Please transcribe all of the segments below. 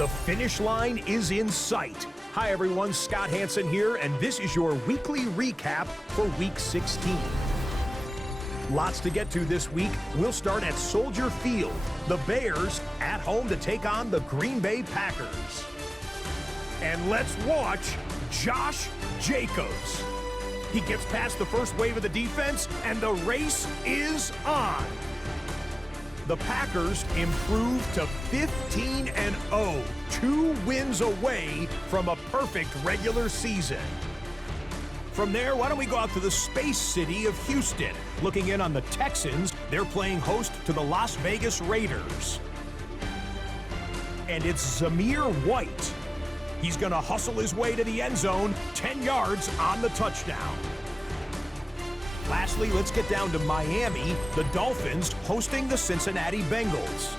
The finish line is in sight. Hi everyone, Scott Hansen here, and this is your weekly recap for Week 16. Lots to get to this week. We'll start at Soldier Field. The Bears at home to take on the Green Bay Packers. And let's watch Josh Jacobs. He gets past the first wave of the defense, and the race is on. The Packers improve to 15-0, 2 wins away from a perfect regular season. From there, why don't we go out to the space city of Houston? Looking in on the Texans, they're playing host to the Las Vegas Raiders. And it's Zamir White. He's going to hustle his way to the end zone, 10 yards on the touchdown. Lastly, let's get down to Miami, the Dolphins hosting the Cincinnati Bengals.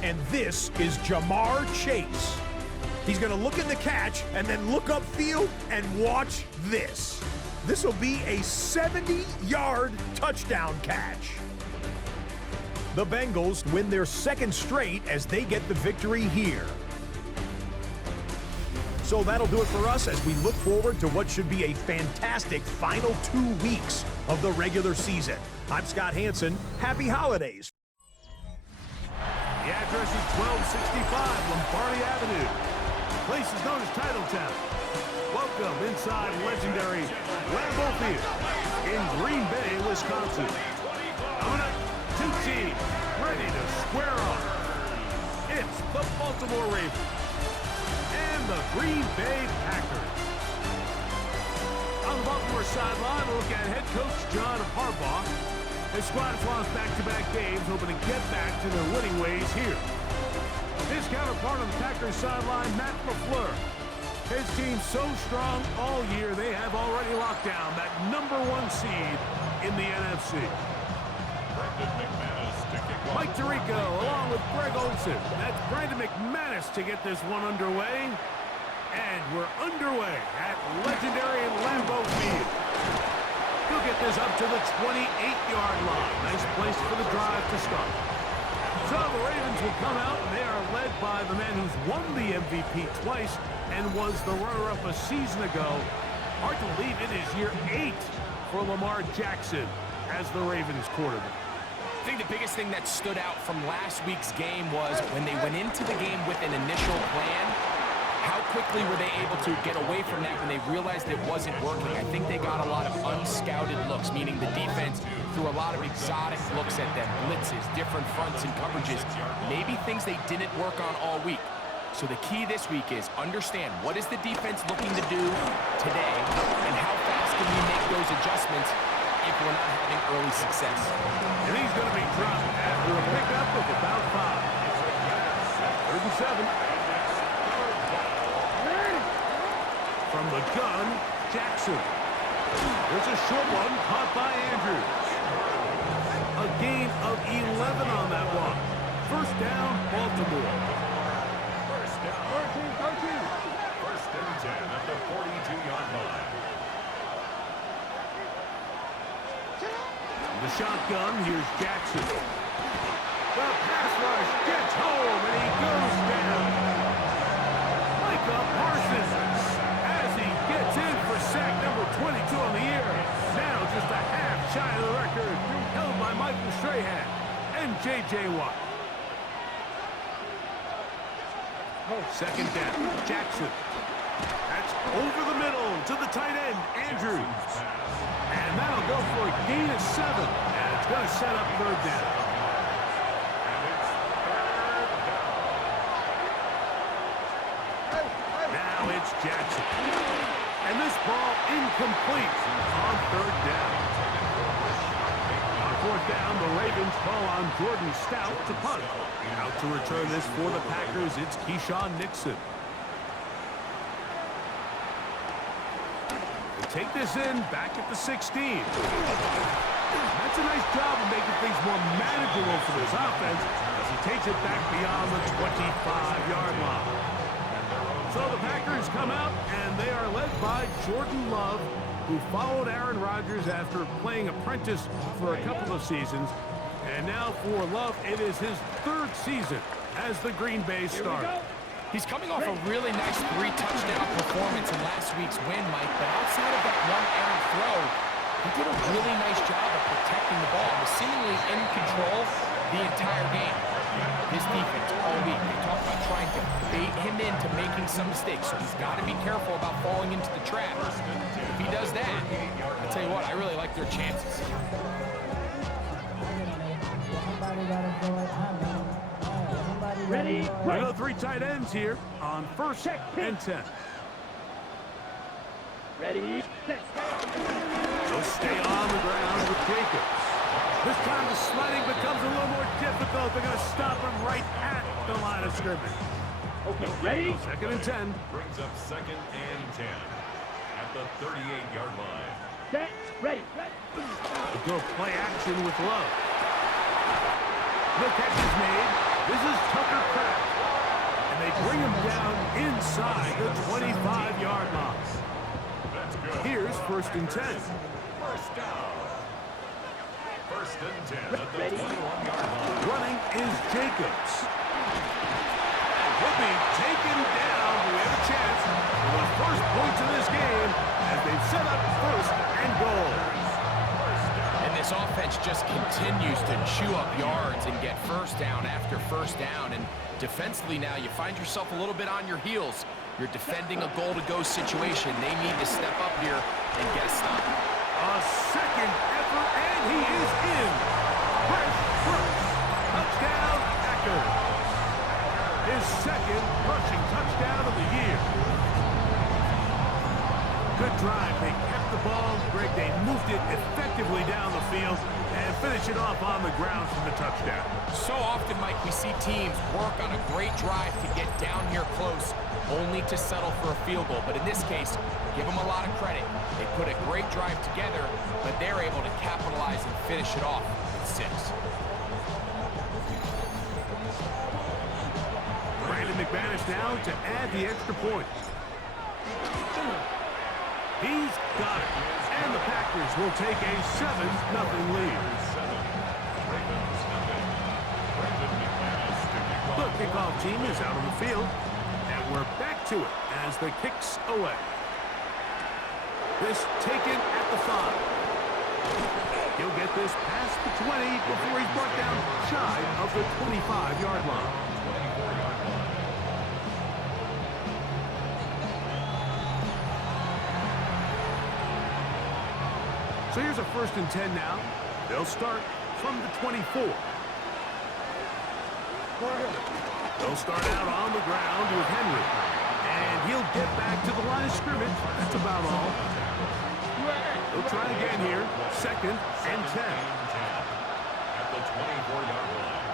And this is Jamar Chase. He's going to look in the catch and then look upfield and watch this. This will be a 70-yard touchdown catch. The Bengals win their second straight as they get the victory here. So that'll do it for us as we look forward to what should be a fantastic final 2 weeks of the regular season. I'm Scott Hansen. Happy holidays. The address is 1265 Lombardi Avenue. The place is known as Titletown. Welcome inside legendary Lambeau Field in Green Bay, Wisconsin. Coming up, 2 teams ready to square off. It's the Baltimore Ravens and the Green Bay Packers. On the Baltimore sideline, a look at head coach John Harbaugh. His squad has lost back-to-back games, hoping to get back to their winning ways here. His counterpart on the Packers sideline, Matt LaFleur. His team so strong all year, they have already locked down that #1 seed in the NFC. Mike Tirico along with Greg Olsen. That's Brandon McManus to get this one underway. And we're underway at legendary Lambeau Field. He'll get this up to the 28-yard line. Nice place for the drive to start. So the Ravens will come out, and they are led by the man who's won the MVP twice and was the runner-up a season ago. Hard to believe it is year 8 for Lamar Jackson as the Ravens quarterback. I think the biggest thing that stood out from last week's game was when they went into the game with an initial plan, how quickly were they able to get away from that when they realized it wasn't working? I think they got a lot of unscouted looks, meaning the defense threw a lot of exotic looks at them, blitzes, different fronts and coverages, maybe things they didn't work on all week. So the key this week is understand what is the defense looking to do today and how fast can we make those adjustments if we're not having early success. And he's going to be dropped after a pickup of about 5. 3rd and 7. From the gun, Jackson. There's a short one caught by Andrews. A gain of 11 on that one. First down, Baltimore. First and 10 at the 42-yard line. The shotgun, here's Jackson. The pass rush gets home, and he goes down. Micah Parsons, as he gets in for sack number 22 on the year. Now just a half shy of the record, held by Michael Strahan and J.J. Watt. Second down, Jackson. That's over the middle to the tight end, Andrews. And that'll go for a gain of 7. And it's going to set up 3rd down. Now it's Jackson. And this ball incomplete on 3rd down. On 4th down, the Ravens call on Jordan Stout to punt. Out to return this for the Packers, it's Keyshawn Nixon. Take this in, back at the 16. That's a nice job of making things more manageable for this offense as he takes it back beyond the 25-yard line. So the Packers come out, and they are led by Jordan Love, who followed Aaron Rodgers after playing apprentice for a couple of seasons. And now for Love, it is his 3rd season as the Green Bay start. He's coming off a really nice 3-touchdown performance in last week's win, Mike, but outside of that one errant throw, he did a really nice job of protecting the ball and was seemingly in control the entire game. His defense all week, they talk about trying to bait him into making some mistakes, so he's got to be careful about falling into the trap. If he does that, I'll tell you what, I really like their chances. Ready? We go 3 tight ends here on 1st and 10. Ready? They'll stay on the ground with Jacobs. This time the sliding becomes a little more difficult. They're going to stop him right at the line of scrimmage. Okay, ready? 2nd and 10. Brings up 2nd and 10 at the 38-yard line. Set, ready. They go play action with Love. The catch is made. This is Tucker Kraft. And they bring him down inside the 25-yard line. Here's 1st and 10. First down. 1st and 10 at the 21-yard line. Running is Jacobs. He'll be taken down. We have a chance for the first points of this game as they've set up 1st and goal. And this offense just continues to chew up yards and get 1st down after 1st down. And defensively now, you find yourself a little bit on your heels. You're defending a goal-to-go situation. They need to step up here and get a stop. A second effort, and he is in. Fresh first. Touchdown, Packers. His 2nd rushing touchdown of the year. Good drive. They kept the ball. Greg, they moved it effectively down the field and finish it off on the ground for the touchdown. So often, Mike, we see teams work on a great drive to get down here close, only to settle for a field goal. But in this case, give them a lot of credit. They put a great drive together, but they're able to capitalize and finish it off with 6. Brandon McManus now to add the extra point. He's got it. And the Packers will take a 7-0 lead. The kickoff team is out on the field. And we're back to it as the kick's away. This taken at the 5. He'll get this past the 20 before he's brought down shy of the 25-yard line. So here's a 1st and 10 now. They'll start from the 24. They'll start out on the ground with Henry. And he'll get back to the line of scrimmage. That's about all. They'll try again here. 2nd and 10. At the 24-yard line.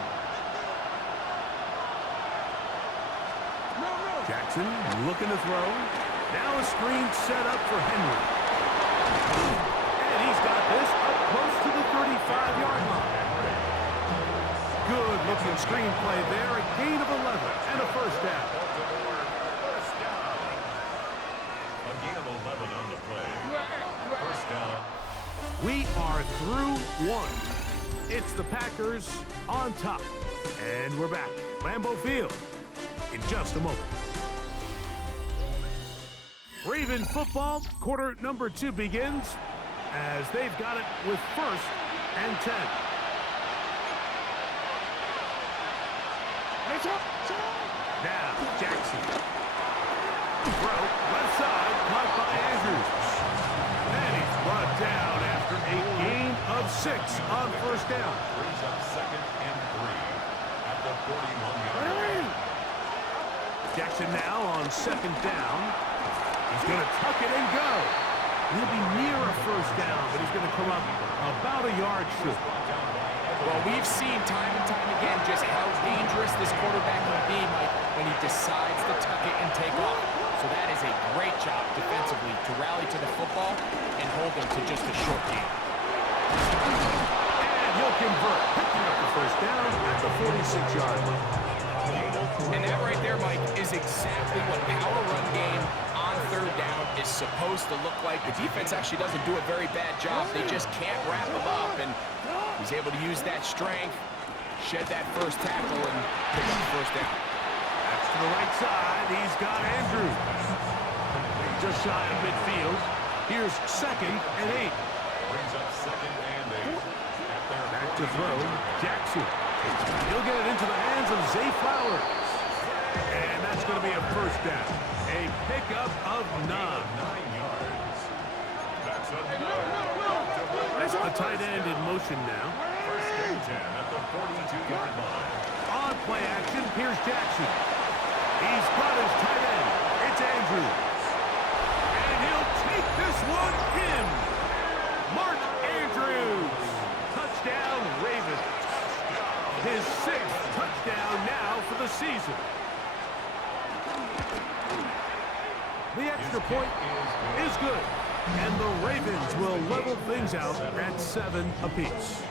Jackson looking to throw. Now a screen set up for Henry. And he's got this up close to the 35-yard line. Good looking screen play there. A gain of 11 and a 1st down. A gain of 11 on the play. 1st down. We are through 1. It's the Packers on top. And we're back. Lambeau Field in just a moment. Raven football, quarter number 2 begins as they've got it with 1st and 10. Now, Jackson. Throw, left side, caught by Andrews. And he's brought down after a gain of 6 on 1st down. Brings up 2nd and 3 at the 41-yard line. Jackson now on 2nd down. He's going to tuck it and go. He'll be near a 1st down, but he's going to come up about a yard short. Well, we've seen time and time again just how dangerous this quarterback can be, Mike, when he decides to tuck it and take off. So that is a great job defensively to rally to the football and hold them to just a short gain. And he'll convert, picking up the 1st down at the 46-yard line. And that right there, Mike, is exactly what power run game on 3rd down is supposed to look like. The defense actually doesn't do a very bad job. They just can't wrap him up, and he's able to use that strength, shed that 1st tackle, and pick up 1st first down. That's to the right side. He's got Andrews. Just shy of midfield. Here's 2nd and 8. Brings up 2nd and 8. Back to throw. Jackson. He'll get it into the hands of Zay Flowers. And that's going to be a first down. A pickup of 9. 9 yards. That's a The tight end in motion now. First and 10 at the 42-yard line. On play action, here's Jackson. He's got his tight end. It's Andrews. And he'll take this one in. Mark Andrews. Touchdown, Ravens. His 6th touchdown now for the season. The extra point is good. And the Ravens will level things out at 7 apiece.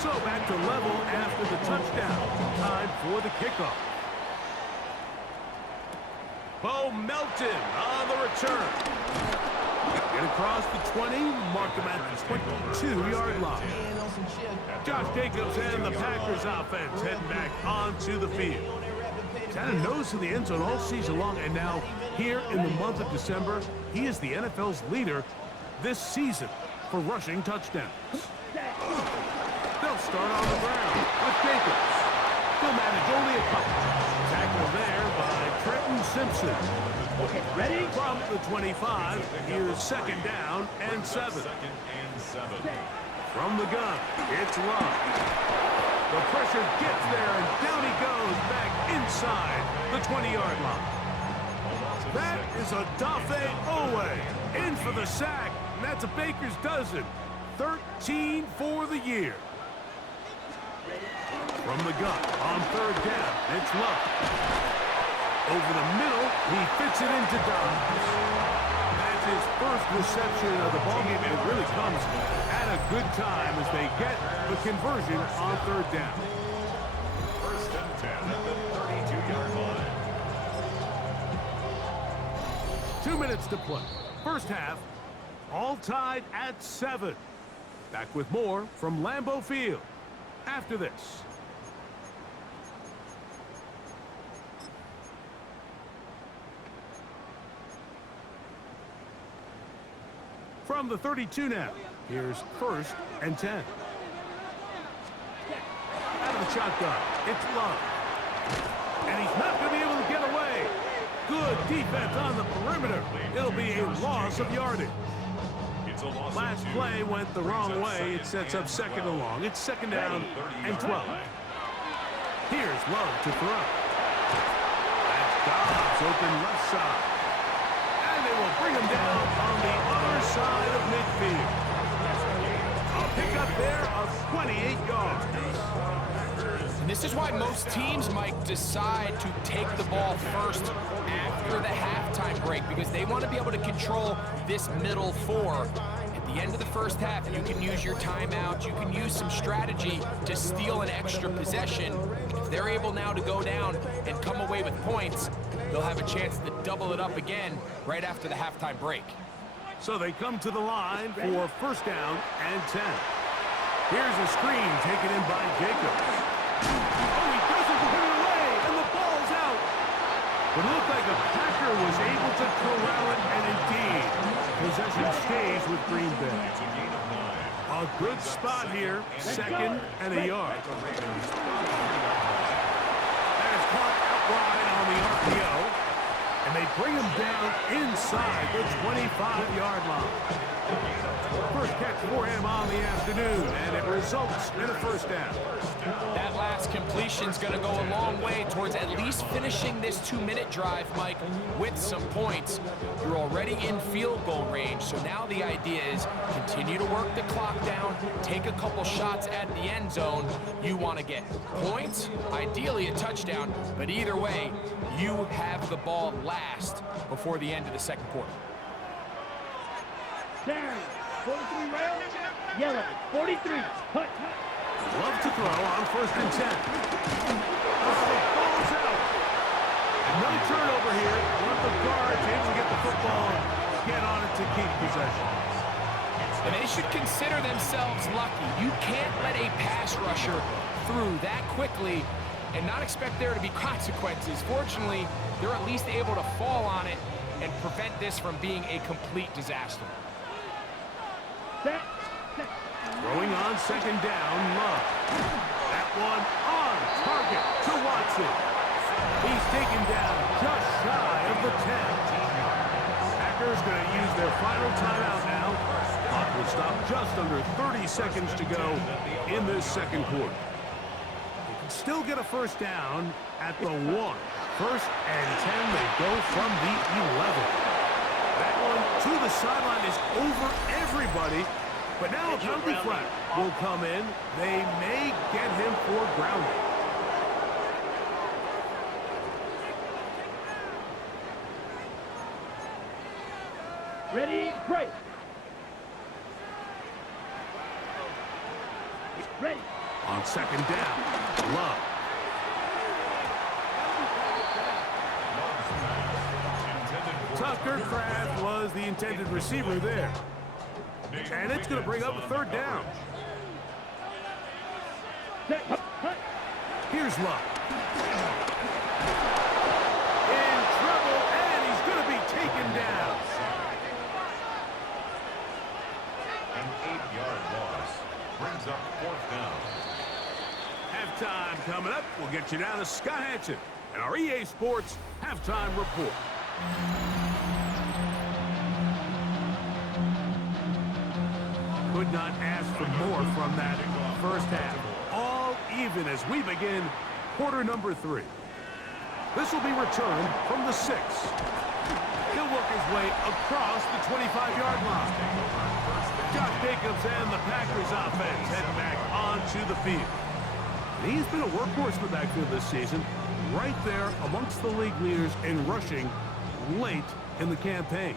So back to level after the touchdown. Time for the kickoff. Bo Melton on the return. Get across the 20, mark him at the 22-yard line. Josh Jacobs and the Packers offense heading back onto the field. He's had a nose to the end zone all season long, and now here in the month of December, he is the NFL's leader this season for rushing touchdowns. They'll start on the ground with Jacobs. He'll manage only a couple. Tackle there by Trenton Simpson. Okay, ready? From the 25, here's 2nd down and 7. 2nd and 7. From the gun, it's Love. The pressure gets there, and down he goes back inside the 20-yard line. That is a Dafe Owe in for the sack, and that's a Baker's dozen. 13 for the year. From the gun, on 3rd down, it's Love. Over the middle, he fits it into Dobbs. That's his first reception of the ballgame, and it really comes at a good time as they get the conversion on 3rd down. First and 10 at the 32-yard line. 2 minutes to play. First half, all tied at 7. Back with more from Lambeau Field after this. From the 32 now, here's 1st and 10. Out of the shotgun, it's Love. And he's not going to be able to get away. Good defense on the perimeter. It'll be a loss of yardage. It's a loss Last of 2. play went the wrong way. It sets up 2nd and long. It's 2nd down and 12. Here's Love to throw. That's Dobbs, open left side. And they will bring him down on the other side of midfield. A pickup there of 28 yards. And this is why most teams, Mike, decide to take the ball first after the halftime break, because they want to be able to control this middle 4. At the end of the first half, you can use your timeout, you can use some strategy to steal an extra possession. If they're able now to go down and come away with points, they'll have a chance to double it up again right after the halftime break. So they come to the line for 1st down and 10. Here's a screen taken in by Jacobs. Oh, he doesn't put it away, and the ball's out. But it looked like a Packer was able to corral it, and indeed, possession stays with Green Bay. It's a gain of 9. A good spot here, 2nd and a yard. That is caught out wide on the RPO, and they bring him down inside the 25-yard line. First catch for him on the afternoon, and it results in a 1st down. That last completion's going to go a long way towards at least finishing this 2-minute drive, Mike, with some points. You're already in field goal range, so now the idea is continue to work the clock down, take a couple shots at the end zone. You want to get points, ideally a touchdown, but either way, you have the ball last before the end of the 2nd quarter. Down. 43 round. Yellow. 43. Hut. Love to throw on 1st and 10. Ball's out. No turnover here. Want the guards able to get the football, get on it to keep possession. And they should consider themselves lucky. You can't let a pass rusher through that quickly and not expect there to be consequences. Fortunately, they're at least able to fall on it and prevent this from being a complete disaster. Throwing on second down, Love. That one on target to Watson. He's taken down just shy of the 10. Packers going to use their final timeout now. Clock will stop just under 30 seconds to go in this second quarter. They can still get a first down at the 1. First and 10, they go from the 11. That one to the sideline is over everybody. But now a penalty flag will come in. They may get him for grounding. Ready, break. Ready. On second down, Love. Tucker Kraft was the intended receiver there. And it's going to bring up a third down. Here's Love. In trouble, and he's going to be taken down. An 8-yard loss brings up fourth down. Halftime coming up. We'll get you down to Scott Hansen and our EA Sports Halftime Report. Could not ask for more from that first half. All even as we begin quarter number 3. This will be returned from the 6. He'll work his way across the 25-yard line. Josh Jacobs and the Packers offense head back onto the field. And he's been a workhorse in the backfield this season, right there amongst the league leaders in rushing late in the campaign.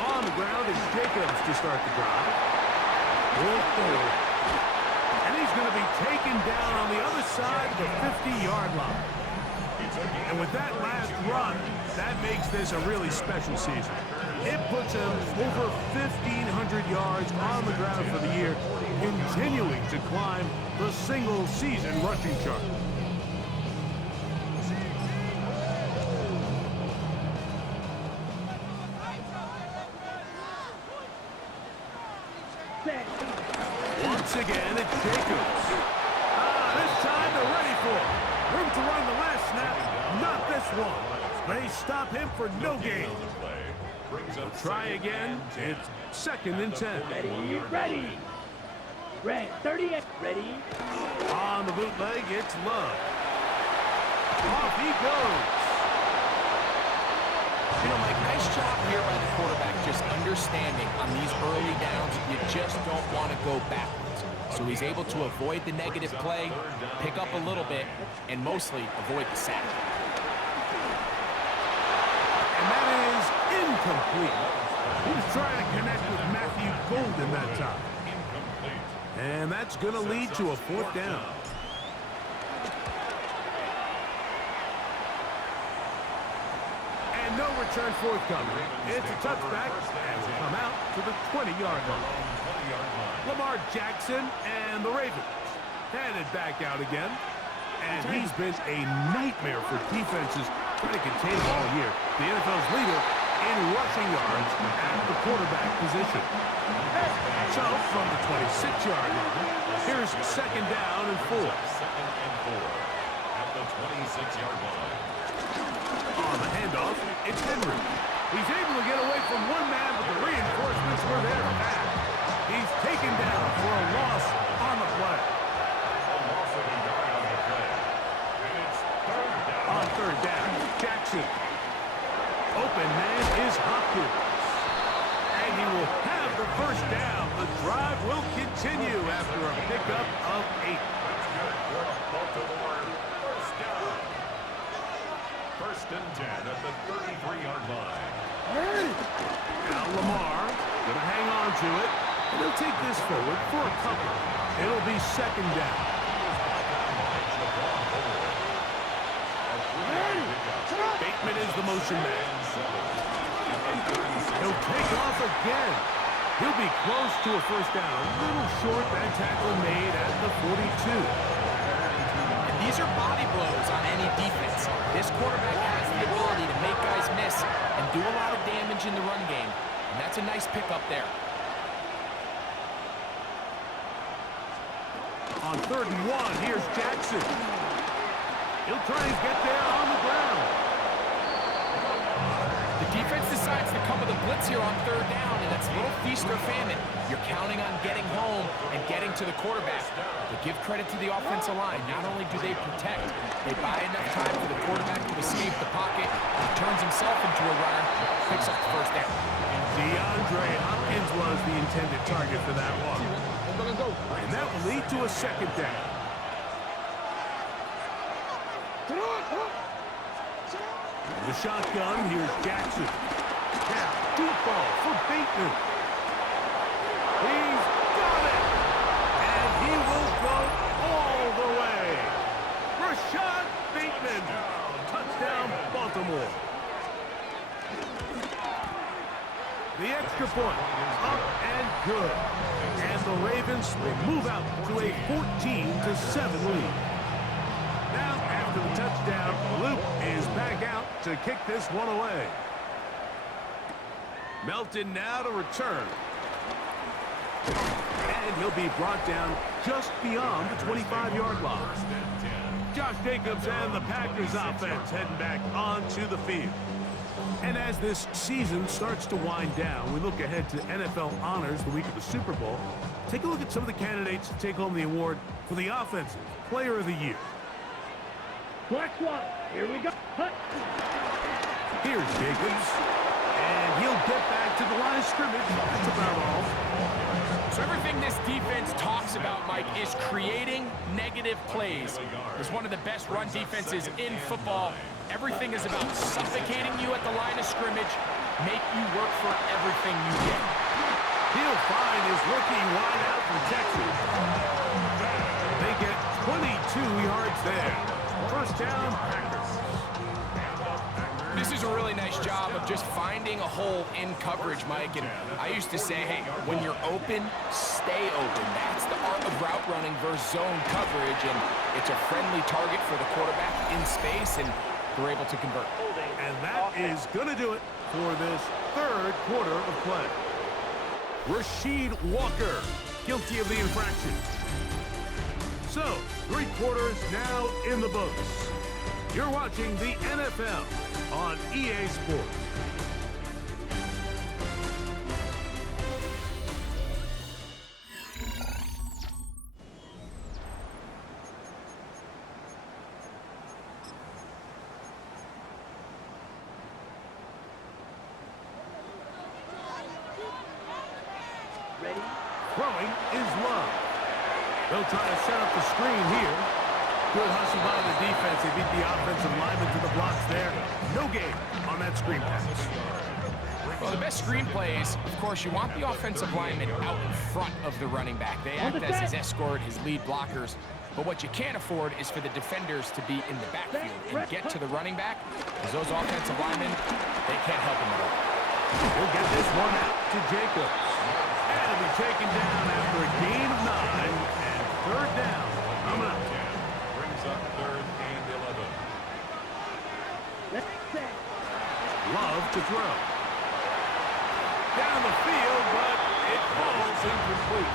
On the ground is Jacobs to start the drive. And he's going to be taken down on the other side of the 50-yard line. And with that last run, that makes this a really special season. It puts him over 1,500 yards on the ground for the year, continuing to climb the single-season rushing chart. Once again, it's Jacobs. This time they're ready for it. Room to run the last snap, not this one. They stop him for no gain. They'll try again. It's second and 10. Ready. Red, 38. Ready. On the bootleg, it's Love. Off he goes. You know, Mike, nice job here by the quarterback, just understanding on these early downs, you just don't want to go backwards. So he's able to avoid the negative play, pick up a little bit, and mostly avoid the sack. And that is incomplete. He was trying to connect with Matthew Golden that time. And that's going to lead to a fourth down. And no return forthcoming. It's a touchback and will come out to the 20-yard line. Lamar Jackson and the Ravens headed back out again. And he's been a nightmare for defenses trying to contain him all year. The NFL's leader in rushing yards at the quarterback position. So from the 26-yard line, here's second down and 4. Second and 4 at the 26-yard line. On the handoff, it's Henry. He's able to get away from one man, but the reinforcements were there back. He's taken down for a loss on the play. A loss of a yard on the play. And it's third down. On third down, Jackson. Open man is Hopkins. And he will have the first down. The drive will continue after a pickup of 8. That's good for the Baltimore first down. First and 10 at the 33-yard line. Now Lamar going to hang on to it. And he'll take this forward for a couple. It'll be second down. Bateman is the motion man. He'll take off again. He'll be close to a first down. A little short, that tackle made at the 42. And these are body blows on any defense. This quarterback has the ability to make guys miss and do a lot of damage in the run game. And that's a nice pickup there. On 3rd and 1, here's Jackson. He'll try and get there on the ground. The defense decides to come with a blitz here on 3rd down, and that's a little feast or famine. You're counting on getting home and getting to the quarterback. But give credit to the offensive line. Not only do they protect, they buy enough time for the quarterback to escape the pocket, he turns himself into a runner, picks up the first down. DeAndre Hopkins was the intended target for that one. And that will lead to a second down. The shotgun, here's Jackson. Now, deep ball for Bateman. He's got it! And he will go all the way. Rashad Bateman. Touchdown, Baltimore. The extra point, up and good. And the Ravens will move out to a 14-7 lead. Now, after the touchdown, Luke is back out to kick this one away. Melton now to return. And he'll be brought down just beyond the 25-yard line. Josh Jacobs and the Packers offense heading back onto the field. And as this season starts to wind down, we look ahead to NFL honors the week of the Super Bowl. Take a look at some of the candidates to take home the award for the Offensive Player of the Year. Black one. Here we go. Hut. Here's Jacobs. And he'll get back to the line of scrimmage. That's about all. So everything this defense talks about, Mike, is creating negative plays. It's one of the best run defenses in football. Everything is about suffocating you at the line of scrimmage, make you work for everything you get. He'll find his rookie wideout from Texas. They get 22 yards there. First down, Packers. This is a really nice job of just finding a hole in coverage, Mike. And I used to say, hey, when you're open, stay open. That's the art of route running versus zone coverage. And it's a friendly target for the quarterback in space, and they're able to convert. And that is going to do it for this third quarter of play. Rasheed Walker, guilty of the infraction. So, 3 quarters now in the books. You're watching the NFL on EA Sports. Ready? Throwing is Love. They'll try to set up the screen here. Good hustle by the defense. They beat the offensive lineman to the blocks there. No gain on that screen pass. Well, the best screen plays, of course, you want the offensive lineman out in front of the running back. They act as his escort, his lead blockers. But what you can't afford is for the defenders to be in the backfield and get to the running back, because those offensive linemen, they can't help him at all. He'll get this one out to Jacobs. And he'll be taken down after a gain of 9 and third down. Coming up. Brings up 3rd and 11. Let's set. Love to throw. Down the field, but it falls incomplete.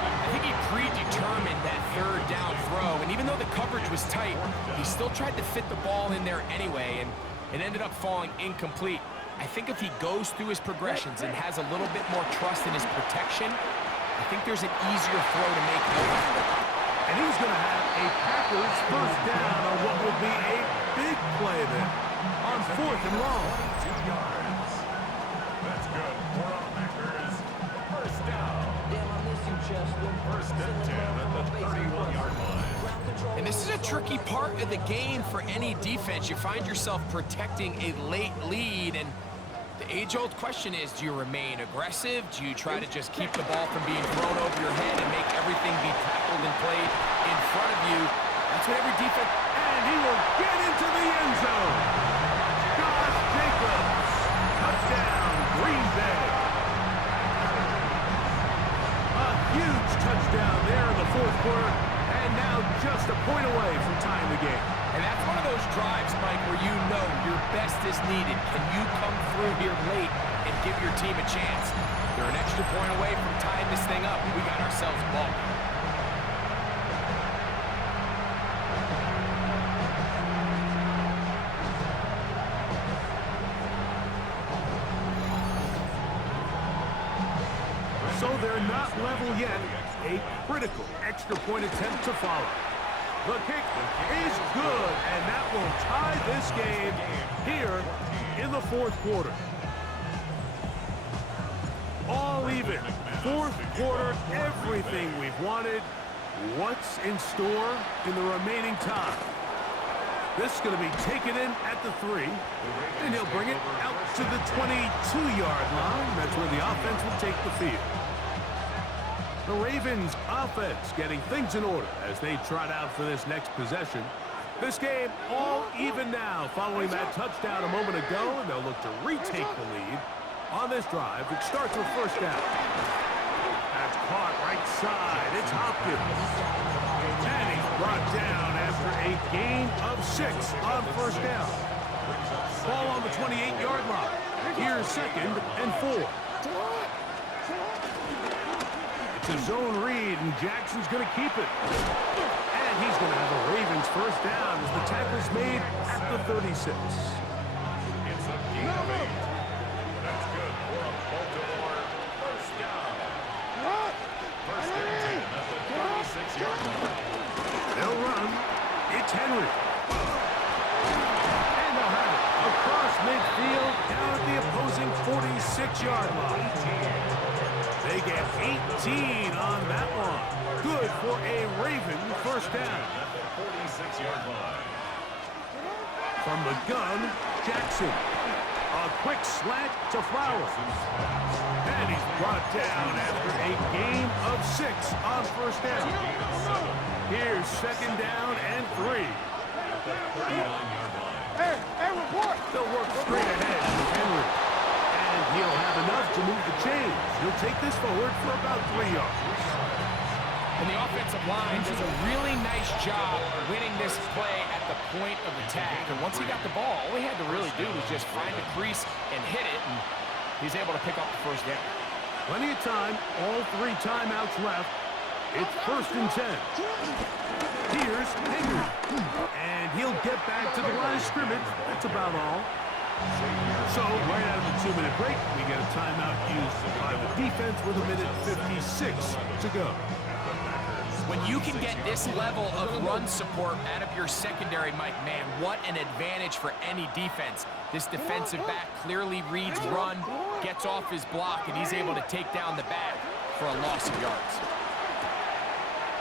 I think he predetermined that third down throw, and even though the coverage was tight, he still tried to fit the ball in there anyway, and it ended up falling incomplete. I think if he goes through his progressions and has a little bit more trust in his protection, I think there's an easier throw to make. And he's going to have a Packers first down on what will be a big play there on 4th and long. 2 yards. That's good for our Packers. First down. First and 10 at the 31-yard line. And this is a tricky part of the game for any defense. You find yourself protecting a late lead, and the age-old question is, do you remain aggressive? Do you try to just keep the ball from being thrown over your head and make everything be tackled and played in front of you? That's what every defense... And he will get into the end zone. Josh Jacobs. Touchdown, Green Bay. Huge touchdown there in the fourth quarter, and now just a point away from tying the game. And that's one of those drives, Mike, where you know your best is needed. Can you come through here late and give your team a chance? They're an extra point away from tying this thing up. We got ourselves a ball. So they're not level yet. A critical extra point attempt to follow. The kick is good, and that will tie this game here in the fourth quarter. All even. Fourth quarter, everything we've wanted. What's in store in the remaining time? This is going to be taken in at the 3, and he'll bring it out to the 22-yard line. That's where the offense will take the field. The Ravens offense getting things in order as they trot out for this next possession. This game all even now following that touchdown a moment ago, and they'll look to retake the lead on this drive. It starts with first down. That's caught right side. It's Hopkins. And he's brought down after a gain of 6 on first down. Ball on the 28-yard line. Here's 2nd and 4. It's a zone read, and Jackson's going to keep it. And he's going to have a Ravens first down as the tackle's made at the 36. It's a gain of 8. That's good for a Baltimore first down. First and 10 at the 36-yard line. They'll run. It's Henry. And they'll have it across midfield down at the opposing 46-yard line. They get 18 on that one. Good for a Raven first down. At the 46-yard line. From the gun, Jackson. A quick slant to Flowers. And he's brought down after a gain of 6 on first down. Here's 2nd down and 3. At the 39-yard line. Hey, report! They'll work straight ahead with Henry. And he'll have enough to move the chains. He'll take this forward for about 3 yards. And the offensive line does a really nice job winning this play at the point of attack. And once he got the ball, all he had to really do was just find a crease and hit it, and he's able to pick up the first down. Plenty of time. All 3 timeouts left. It's 1st and 10. Here's Henry. And he'll get back to the line of scrimmage. That's about all. So, right out of the 2-minute break, we get a timeout used by the defense with 1:56 to go. When you can get this level of run support out of your secondary, Mike, man, what an advantage for any defense. This defensive back clearly reads run, gets off his block, and he's able to take down the back for a loss of yards.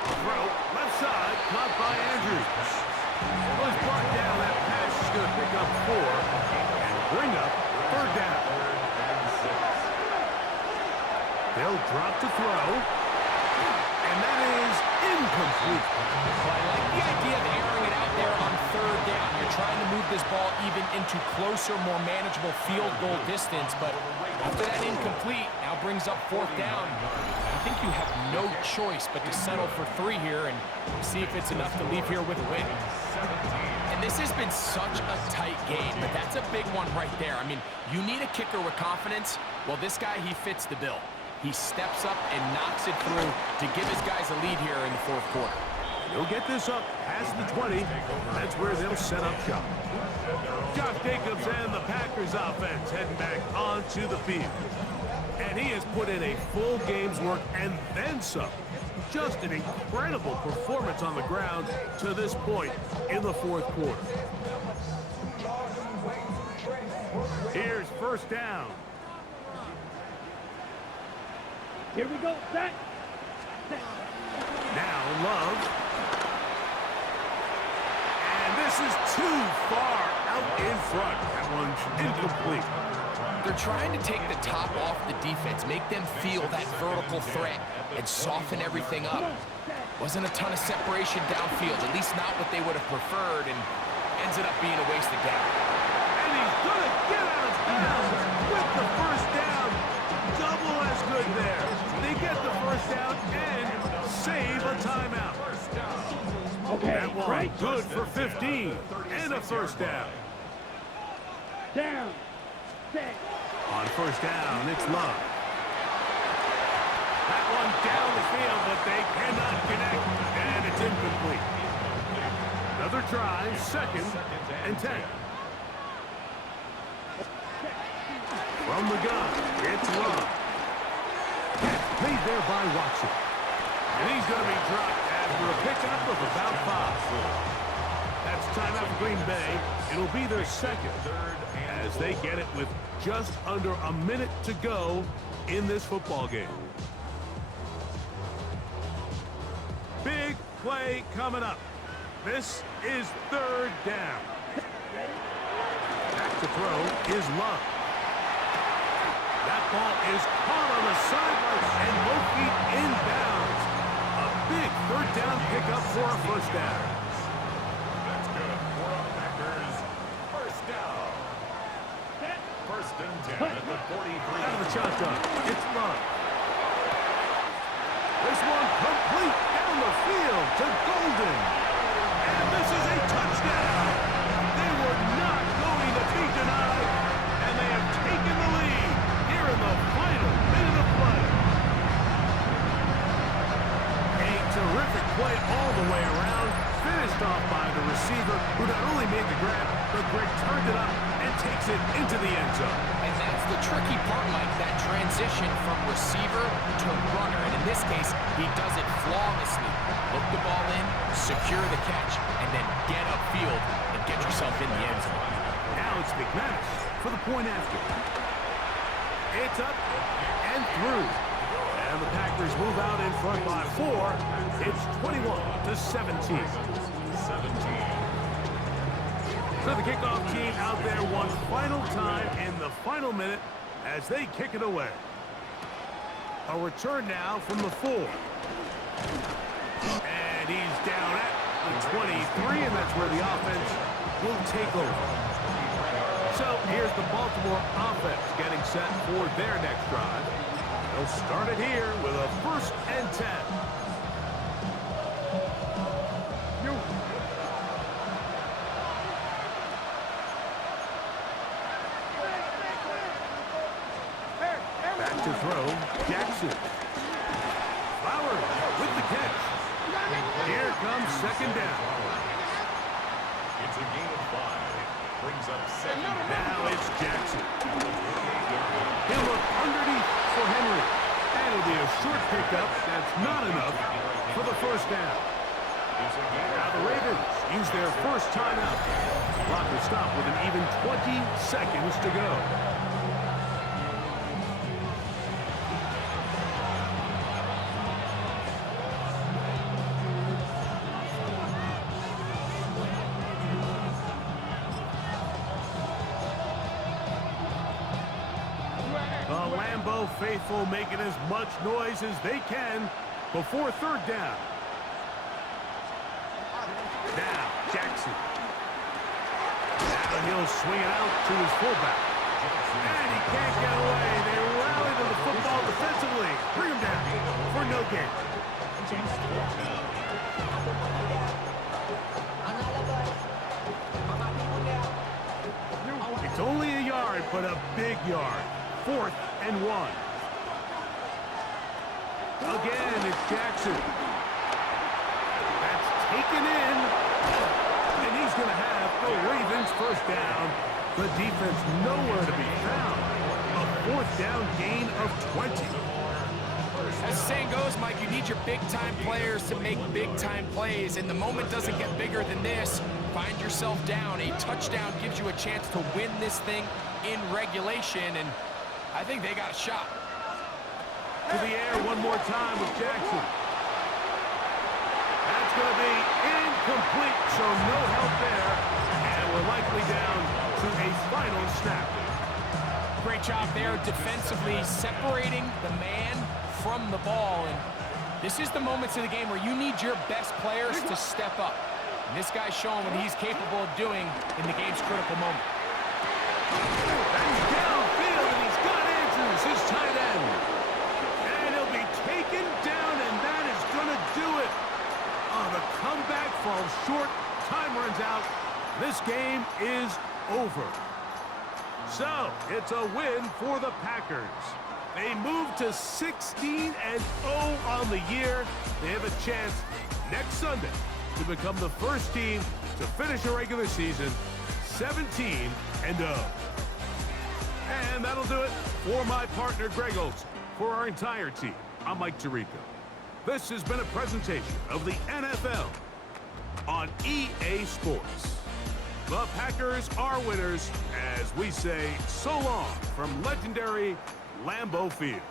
Throw, left side, caught by Andrews. Was brought down. That pass is going to pick up 4 and bring up 3rd down. They'll drop to throw. And that is incomplete. Well, I like the idea of airing it out there on 3rd down. You're trying to move this ball even into closer, more manageable field goal distance, but after that incomplete, now brings up 4th down. I think you have no choice but to settle for 3 here and see if it's enough to leave here with a win. And this has been such a tight game, but that's a big one right there. I mean, you need a kicker with confidence. Well, this guy, he fits the bill. He steps up and knocks it through to give his guys a lead here in the 4th quarter. He'll get this up past the 20. That's where they'll set up shop. Josh Jacobs and the Packers offense heading back onto the field. And he has put in a full game's work and then some. Just an incredible performance on the ground to this point in the 4th quarter. Here's first down. Here we go, set. Now Love. And this is too far out in front. That one's incomplete. They're trying to take the top off the defense, make them feel that vertical threat, and soften everything up. Wasn't a ton of separation downfield, at least not what they would have preferred, and ends up being a wasted down. And he's going to get out of bounds with the first down. Double as good there. The They get the first down and save a timeout. Okay, That one right. good for 15 and a first down. Down. Set. On first down, it's Love. That one down the field, but they cannot connect, and it's incomplete. Another try, second and 10. From the gun, it's Love. Made there by Watson. And he's going to be dropped after a pickup of about 5. That's timeout for Green Bay. It'll be their second as they get it with just under a minute to go in this football game. Big play coming up. This is third down. Back to throw is Love. That ball is caught on the sideline and both feet inbounds. A big third down pickup for a first down. That's good for a Packers first down. First and 10 at the 43. Out of the shotgun, it's Love. This one complete down the field to Golden. And this is a touchdown. They were not going to be denied, and they have taken the lead here in the final minute of play. A terrific play all the way around, finished off by the receiver, who not only made the grab, but Greg turned it up and takes it into the end zone. And that's the tricky part, Mike, that transition from receiver to runner. And in this case, he does it flawlessly. Look the ball in, secure the catch, and then get upfield and get yourself in the end zone. Now it's McManus for the point after. It's up and through. And the Packers move out in front by 4. It's 21-17. 17. So the kickoff team out there one final time in the final minute as they kick it away. A return now from the 4. And he's down at the 23, and that's where the offense will take over. So here's the Baltimore offense getting set for their next drive. They'll start it here with a first and 10. Back to throw, Jackson. Flowers with the catch. Here comes second down. It's a gain of 5. Brings up second down. Now it's Jackson. He'll look underneath for Henry. And it'll be a short pickup. That's not enough for the first down. Now the Ravens use their first timeout. Clock will stop with an even 20 seconds to go. The Lambeau faithful making as much noise as they can before third down. Now, Jackson. Now he'll swing it out to his fullback. And he can't get away. They rally to the football defensively. Bring him down for no gain. It's only a yard, but a big yard. 4th and 1. Again, it's Jackson. That's taken in. And he's going to have the Ravens first down. The defense nowhere to be found. A 4th down gain of 20. As the saying goes, Mike, you need your big-time players to make big-time plays, and the moment doesn't get bigger than this. Find yourself down. A touchdown gives you a chance to win this thing in regulation, and I think they got a shot. To the air one more time with Jackson. That's going to be incomplete, so no help there. And we're likely down to a final snap. Great job there defensively, separating the man from the ball. And this is the moments of the game where you need your best players to step up. And this guy's showing what he's capable of doing in the game's critical moment. That's downfield, and he's got answers, his tight end. And he'll be falls short, time runs out, this game is over. So, it's a win for the Packers. They move to 16-0 on the year. They have a chance next Sunday to become the first team to finish a regular season 17-0. And that'll do it for my partner, Greg Olson. For our entire team, I'm Mike Tirico. This has been a presentation of the NFL on EA Sports. The Packers are winners as we say so long from legendary Lambeau Field.